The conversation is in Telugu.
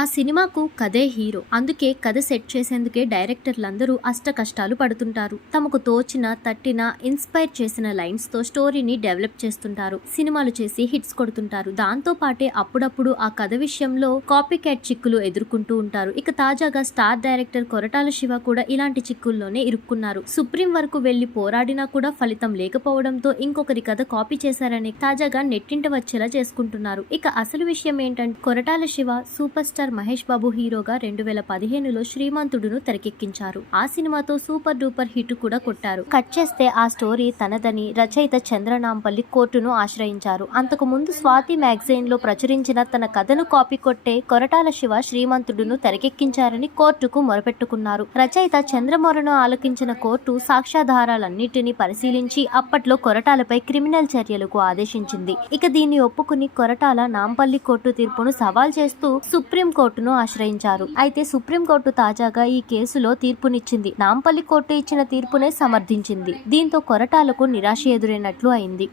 ఆ సినిమాకు కథే హీరో. అందుకే కథ సెట్ చేసేందుకే డైరెక్టర్లందరూ అష్ట కష్టాలు పడుతుంటారు. తమకు తోచిన, తట్టిన, ఇన్స్పైర్ చేసిన లైన్స్ తో స్టోరీని డెవలప్ చేస్తుంటారు. సినిమాలు చేసి హిట్స్ కొడుతుంటారు. దాంతో పాటే అప్పుడప్పుడు ఆ కథ విషయంలో కాపీ క్యాట్ చిక్కులు ఎదుర్కొంటూ ఉంటారు. ఇక తాజాగా స్టార్ డైరెక్టర్ కొరటాల శివ కూడా ఇలాంటి చిక్కుల్లోనే ఇరుక్కున్నారు. సుప్రీం వరకు వెళ్లి పోరాడినా కూడా ఫలితం లేకపోవడంతో ఇంకొకరి కథ కాపీ చేశారని తాజాగా నెట్టింట వచ్చేలా చేసుకుంటున్నారు. ఇక అసలు విషయం ఏంటంటే కొరటాల శివ సూపర్ స్టార్ మహేష్ బాబు హీరోగా 2015లో శ్రీమంతుడును తెరకెక్కించారు. ఆ సినిమాతో సూపర్ డూపర్ హిట్ కూడా కొట్టారు. కట్ చేస్తే ఆ స్టోరీ తనదని రచయిత చంద్రనాంపల్లి కోర్టును ఆశ్రయించారు. అంతకు ముందు స్వాతి మ్యాగజైన్ లో ప్రచురించిన తన కథను కాపీ కొట్టే కొరటాల శివ శ్రీమంతుడును తెరకెక్కించారని కోర్టుకు మొరపెట్టుకున్నారు. రచయిత చంద్రమోరను ఆలకించిన కోర్టు సాక్ష్యాధారాలన్నింటినీ పరిశీలించి అప్పట్లో కొరటాలపై క్రిమినల్ చర్యలకు ఆదేశించింది. ఇక దీన్ని ఒప్పుకుని కొరటాల నాంపల్లి కోర్టు తీర్పును సవాల్ చేస్తూ సుప్రీం కోర్టును ఆశ్రయించారు. అయితే సుప్రీంకోర్టు తాజాగా ఈ కేసులో తీర్పునిచ్చింది. నాంపల్లి కోర్టు ఇచ్చిన తీర్పునే సమర్థించింది. దీంతో కొరటాలకు నిరాశ ఎదురైనట్లు అయింది.